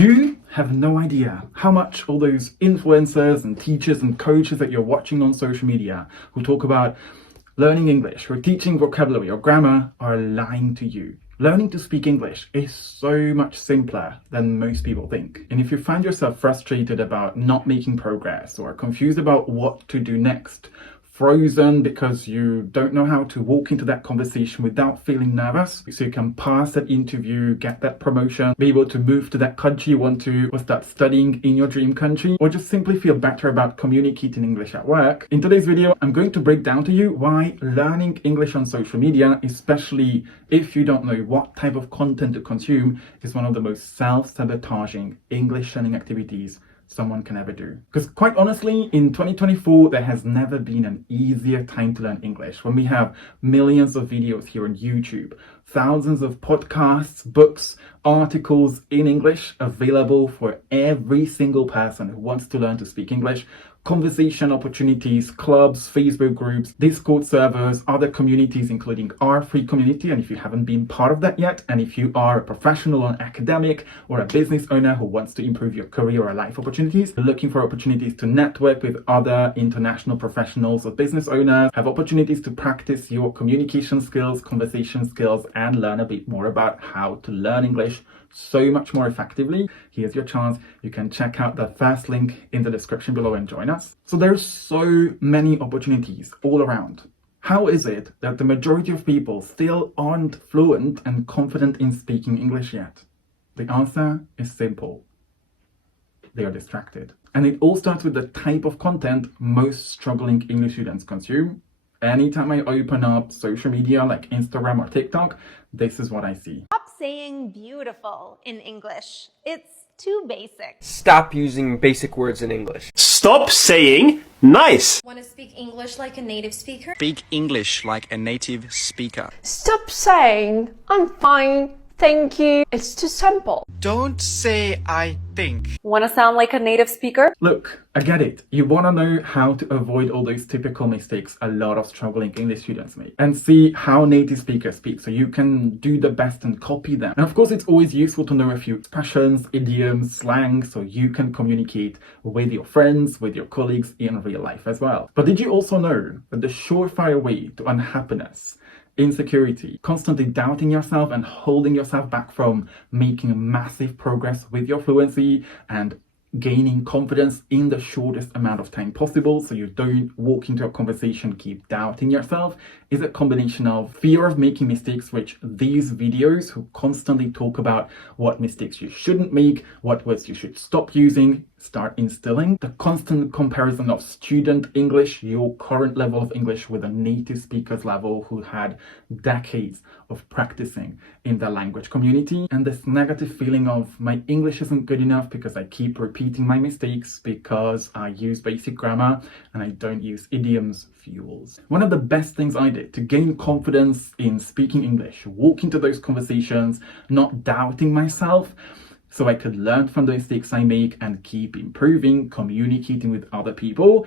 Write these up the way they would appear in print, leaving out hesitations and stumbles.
You have no idea how much all those influencers and teachers and coaches that you're watching on social media who talk about learning English or teaching vocabulary or grammar are lying to you. Learning to speak English is so much simpler than most people think. And if you find yourself frustrated about not making progress or confused about what to do next, frozen because you don't know how to walk into that conversation without feeling nervous, so you can pass that interview, get that promotion, be able to move to that country you want to, or start studying in your dream country, or just simply feel better about communicating English at work. In today's video, I'm going to break down to you why learning English on social media, especially if you don't know what type of content to consume, is one of the most self-sabotaging English learning activities someone can ever do. Because quite honestly, in 2024, there has never been an easier time to learn English. When we have millions of videos here on YouTube, thousands of podcasts, books, articles in English available for every single person who wants to learn to speak English, conversation opportunities, clubs, Facebook groups, Discord servers, other communities, including our free community. And if you haven't been part of that yet, and if you are a professional, an academic, or a business owner who wants to improve your career or life opportunities, looking for opportunities to network with other international professionals or business owners, have opportunities to practice your communication skills, conversation skills, and learn a bit more about how to learn English so much more effectively, here's your chance. You can check out the first link in the description below and join us. So there's so many opportunities all around. How is it that the majority of people still aren't fluent and confident in speaking English yet? The answer is simple. They are distracted. And it all starts with the type of content most struggling English students consume. Anytime I open up social media like Instagram or TikTok, this is what I see. Stop saying beautiful in English. It's too basic. Stop using basic words in English. Stop saying nice. Want to speak English like a native speaker? Speak English like a native speaker. Stop saying, I'm fine, thank you. It's too simple. Don't say I think. Want to sound like a native speaker? Look, I get it. You want to know how to avoid all those typical mistakes a lot of struggling English students make and see how native speakers speak so you can do the best and copy them. And of course, it's always useful to know a few expressions, idioms, slang, so you can communicate with your friends, with your colleagues in real life as well. But did you also know that the surefire way to unhappiness, insecurity, constantly doubting yourself and holding yourself back from making massive progress with your fluency and gaining confidence in the shortest amount of time possible so you don't walk into a conversation keep doubting yourself, is a combination of fear of making mistakes, which these videos who constantly talk about what mistakes you shouldn't make, what words you should stop using, start instilling. The constant comparison of student English, your current level of English, with a native speaker's level who had decades of practicing in the language community, and this negative feeling of my English isn't good enough because I keep repeating my mistakes, because I use basic grammar and I don't use idioms, fuels. One of the best things I did to gain confidence in speaking English, walk into those conversations, not doubting myself, so I could learn from the mistakes I make and keep improving, communicating with other people.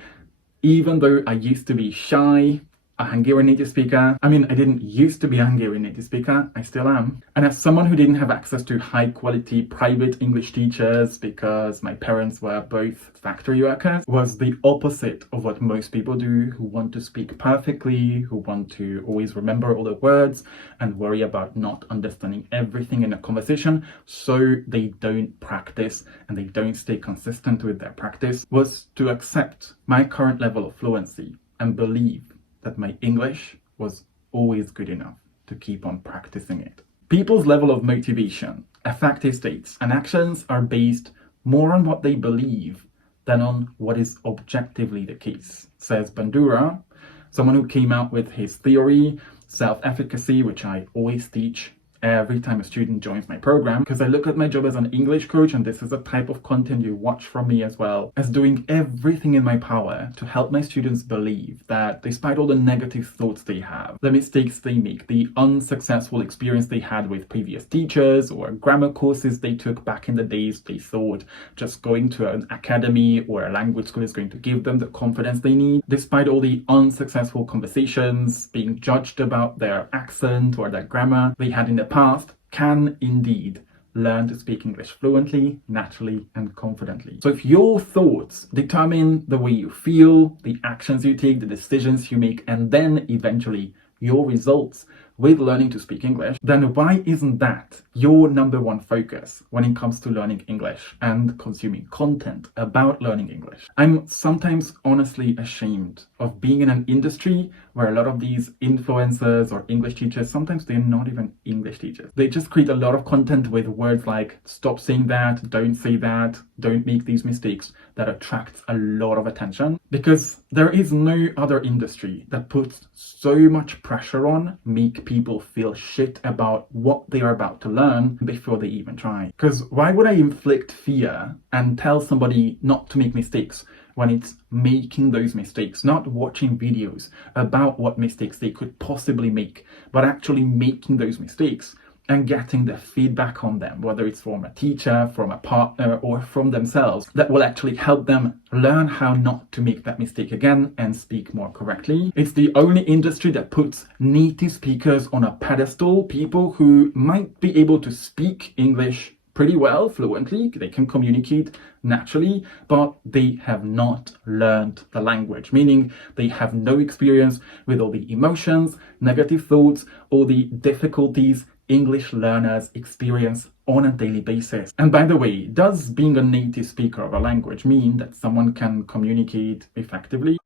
Even though I used to be shy, a Hungarian native speaker. I mean, I didn't used to be a Hungarian native speaker, I still am. And as someone who didn't have access to high quality private English teachers because my parents were both factory workers, was the opposite of what most people do, who want to speak perfectly, who want to always remember all the words and worry about not understanding everything in a conversation, so they don't practice and they don't stay consistent with their practice, was to accept my current level of fluency and believe that my English was always good enough to keep on practicing it. People's level of motivation, affective states, and actions are based more on what they believe than on what is objectively the case, says Bandura, someone who came out with his theory, self-efficacy, which I always teach every time a student joins my program, because I look at my job as an English coach, and this is a type of content you watch from me as well, as doing everything in my power to help my students believe that despite all the negative thoughts they have, the mistakes they make, the unsuccessful experience they had with previous teachers or grammar courses they took back in the days, they thought just going to an academy or a language school is going to give them the confidence they need, despite all the unsuccessful conversations, being judged about their accent or their grammar they had in the past, can indeed learn to speak English fluently, naturally, and confidently. So if your thoughts determine the way you feel, the actions you take, the decisions you make, and then eventually your results with learning to speak English, then why isn't that your number one focus when it comes to learning English and consuming content about learning English? I'm sometimes honestly ashamed of being in an industry where a lot of these influencers or English teachers, sometimes they're not even English teachers. They just create a lot of content with words like stop saying that, don't say that, don't make these mistakes, that attracts a lot of attention, because there is no other industry that puts so much pressure on make people feel shit about what they are about to learn before they even try. Because why would I inflict fear and tell somebody not to make mistakes when it's making those mistakes, not watching videos about what mistakes they could possibly make, but actually making those mistakes and getting the feedback on them, whether it's from a teacher, from a partner, or from themselves, that will actually help them learn how not to make that mistake again and speak more correctly. It's the only industry that puts native speakers on a pedestal, people who might be able to speak English pretty well, fluently, they can communicate naturally, but they have not learned the language, meaning they have no experience with all the emotions, negative thoughts, or the difficulties English learners experience on a daily basis. And by the way, does being a native speaker of a language mean that someone can communicate effectively?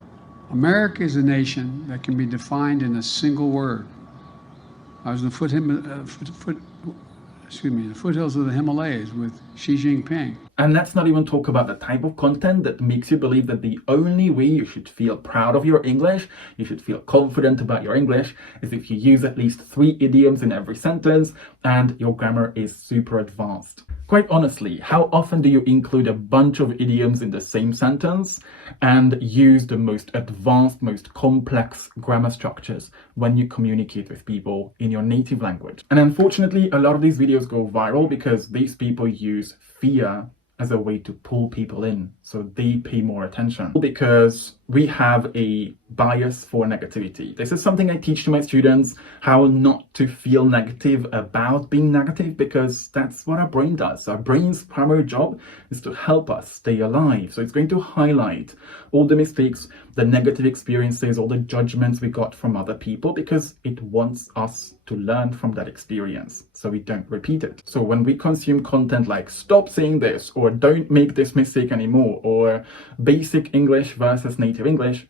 America is a nation that can be defined in a single word. I was in the foothills of the Himalayas with Xi Jinping. And let's not even talk about the type of content that makes you believe that the only way you should feel proud of your English, you should feel confident about your English, is if you use at least 3 idioms in every sentence and your grammar is super advanced. Quite honestly, how often do you include a bunch of idioms in the same sentence and use the most advanced, most complex grammar structures when you communicate with people in your native language? And unfortunately, a lot of these videos go viral because these people use fear as a way to pull people in, so they pay more attention. Because we have a bias for negativity. This is something I teach to my students, how not to feel negative about being negative, because that's what our brain does. Our brain's primary job is to help us stay alive. So it's going to highlight all the mistakes, the negative experiences, all the judgments we got from other people, because it wants us to learn from that experience so we don't repeat it. So when we consume content like stop saying this, or don't make this mistake anymore, or basic English versus native English,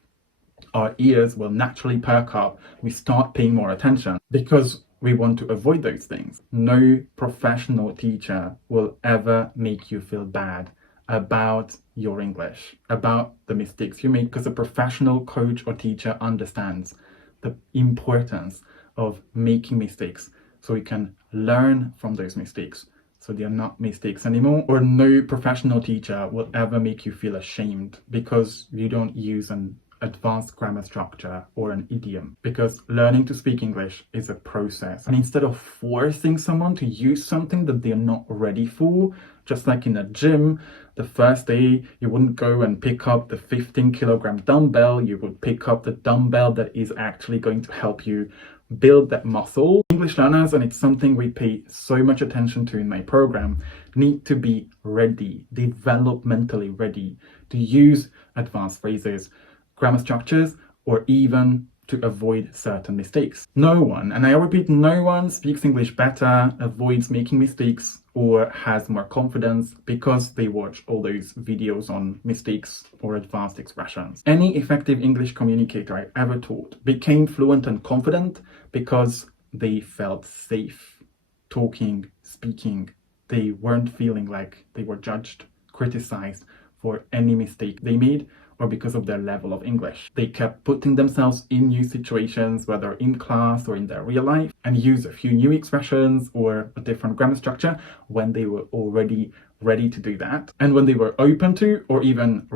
our ears will naturally perk up. We start paying more attention because we want to avoid those things. No professional teacher will ever make you feel bad about your English, about the mistakes you make, because a professional coach or teacher understands the importance of making mistakes so we can learn from those mistakes, so they are not mistakes anymore. Or no professional teacher will ever make you feel ashamed because you don't use an advanced grammar structure or an idiom, because learning to speak English is a process. And instead of forcing someone to use something that they're not ready for, just like in a gym, the first day you wouldn't go and pick up the 15-kilogram dumbbell, you would pick up the dumbbell that is actually going to help you build that muscle. English learners, and it's something we pay so much attention to in my program, need to be ready, developmentally ready, to use advanced phrases, grammar structures, or even to avoid certain mistakes. No one, and I repeat, no one speaks English better, avoids making mistakes, or has more confidence because they watch all those videos on mistakes or advanced expressions. Any effective English communicator I ever taught became fluent and confident because they felt safe talking, speaking. They weren't feeling like they were judged, criticized for any mistake they made, or because of their level of English. They kept putting themselves in new situations, whether in class or in their real life, and use a few new expressions or a different grammar structure when they were already ready to do that, and when they were open to or even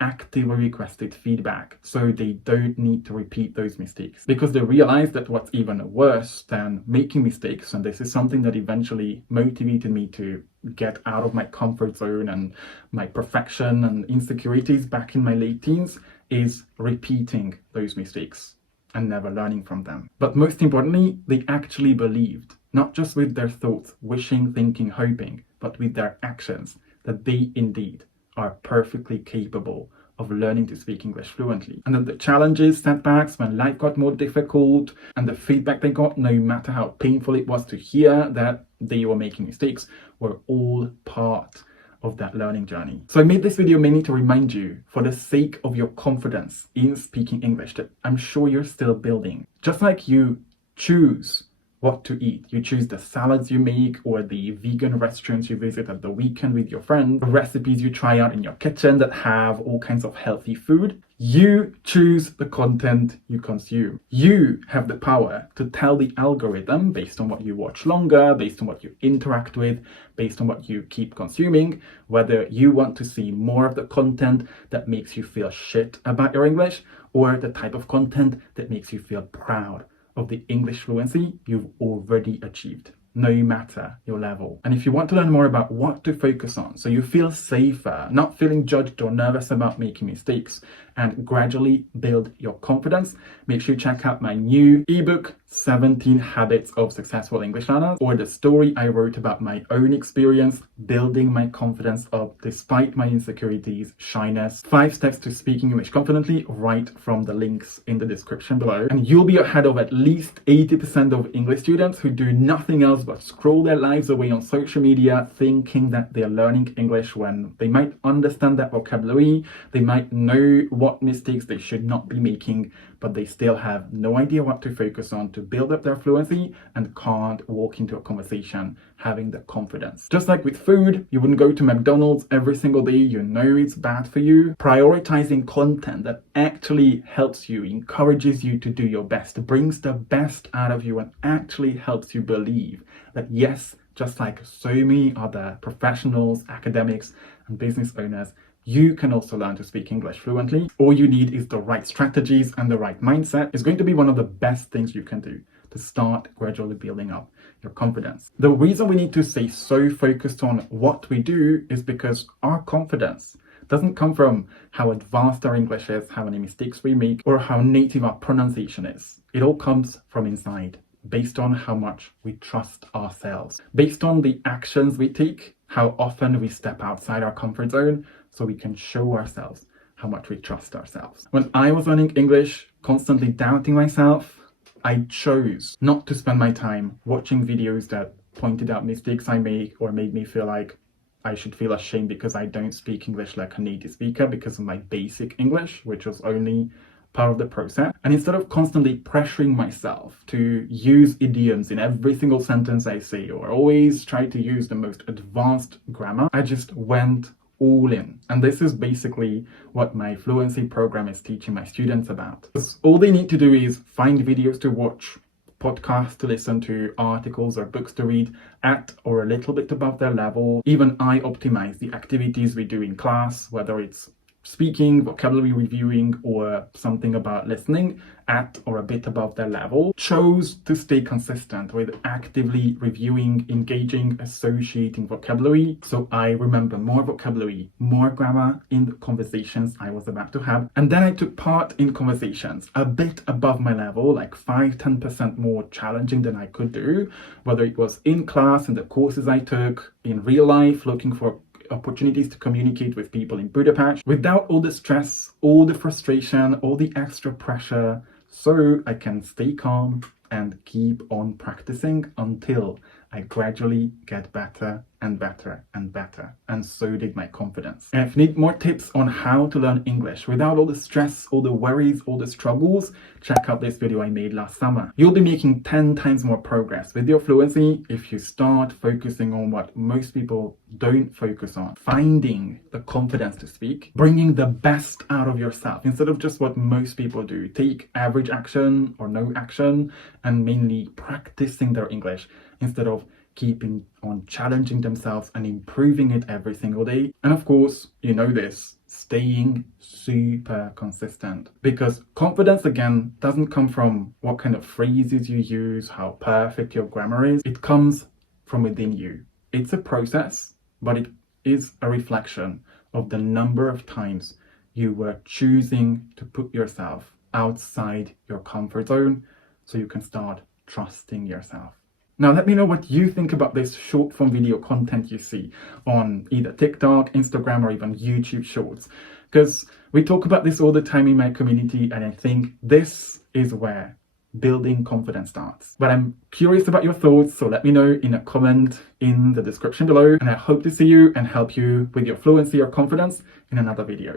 actively requested feedback, so they don't need to repeat those mistakes, because they realize that what's even worse than making mistakes, and this is something that eventually motivated me to get out of my comfort zone and my perfection and insecurities back in my late teens, is repeating those mistakes and never learning from them. But most importantly, they actually believed, not just with their thoughts, wishing, thinking, hoping, but with their actions, that they indeed are perfectly capable of learning to speak English fluently. And that the challenges, setbacks, when life got more difficult, and the feedback they got, no matter how painful it was to hear that they were making mistakes, were all part of that learning journey. So I made this video mainly to remind you, for the sake of your confidence in speaking English, that I'm sure you're still building. Just like you choose what to eat. You choose the salads you make or the vegan restaurants you visit at the weekend with your friends, the recipes you try out in your kitchen that have all kinds of healthy food. You choose the content you consume. You have the power to tell the algorithm, based on what you watch longer, based on what you interact with, based on what you keep consuming, whether you want to see more of the content that makes you feel shit about your English, or the type of content that makes you feel proud of the English fluency you've already achieved, no matter your level. And if you want to learn more about what to focus on so you feel safer, not feeling judged or nervous about making mistakes, and gradually build your confidence, make sure you check out my new ebook, 17 Habits of Successful English Learners, or the story I wrote about my own experience building my confidence up despite my insecurities, shyness, 5 steps to speaking English confidently, right from the links in the description below. And you'll be ahead of at least 80% of English students who do nothing else but scroll their lives away on social media thinking that they're learning English, when they might understand that vocabulary, they might know what mistakes they should not be making, but they still have no idea what to focus on to build up their fluency and can't walk into a conversation having the confidence. Just like with food, you wouldn't go to McDonald's every single day, you know it's bad for you. Prioritizing content that actually helps you, encourages you to do your best, brings the best out of you, and actually helps you believe that yes, just like so many other professionals, academics, and business owners, you can also learn to speak English fluently. All you need is the right strategies and the right mindset. It's going to be one of the best things you can do to start gradually building up your confidence. The reason we need to stay so focused on what we do is because our confidence doesn't come from how advanced our English is, how many mistakes we make, or how native our pronunciation is. It all comes from inside, based on how much we trust ourselves, based on the actions we take, how often we step outside our comfort zone, so we can show ourselves how much we trust ourselves. When I was learning English, constantly doubting myself, I chose not to spend my time watching videos that pointed out mistakes I make or made me feel like I should feel ashamed because I don't speak English like a native speaker because of my basic English, which was only part of the process. And instead of constantly pressuring myself to use idioms in every single sentence I say, or always try to use the most advanced grammar, I just went all in. And this is basically what my fluency program is teaching my students about. Because all they need to do is find videos to watch, podcasts to listen to, articles or books to read at or a little bit above their level. Even I optimize the activities we do in class, whether it's speaking, vocabulary reviewing, or something about listening, at or a bit above their level. Chose to stay consistent with actively reviewing, engaging, associating vocabulary, so I remember more vocabulary, more grammar in the conversations I was about to have. And then I took part in conversations a bit above my level, like 5-10% more challenging than I could do, whether it was in class, in the courses I took, in real life, looking for opportunities to communicate with people in Budapest without all the stress, all the frustration, all the extra pressure, so I can stay calm and keep on practicing until I gradually get better and better and better. And so did my confidence. And if you need more tips on how to learn English without all the stress, all the worries, all the struggles, check out this video I made last summer. You'll be making 10 times more progress with your fluency if you start focusing on what most people don't focus on. Finding the confidence to speak, bringing the best out of yourself instead of just what most people do. Take average action or no action and mainly practicing their English instead of keeping on challenging themselves and improving it every single day. And of course, you know this, staying super consistent. Because confidence, again, doesn't come from what kind of phrases you use, how perfect your grammar is. It comes from within you. It's a process, but it is a reflection of the number of times you were choosing to put yourself outside your comfort zone so you can start trusting yourself. Now, let me know what you think about this short form video content you see on either TikTok, Instagram, or even YouTube Shorts. Because we talk about this all the time in my community, and I think this is where building confidence starts. But I'm curious about your thoughts, so let me know in a comment in the description below, and I hope to see you and help you with your fluency or confidence in another video.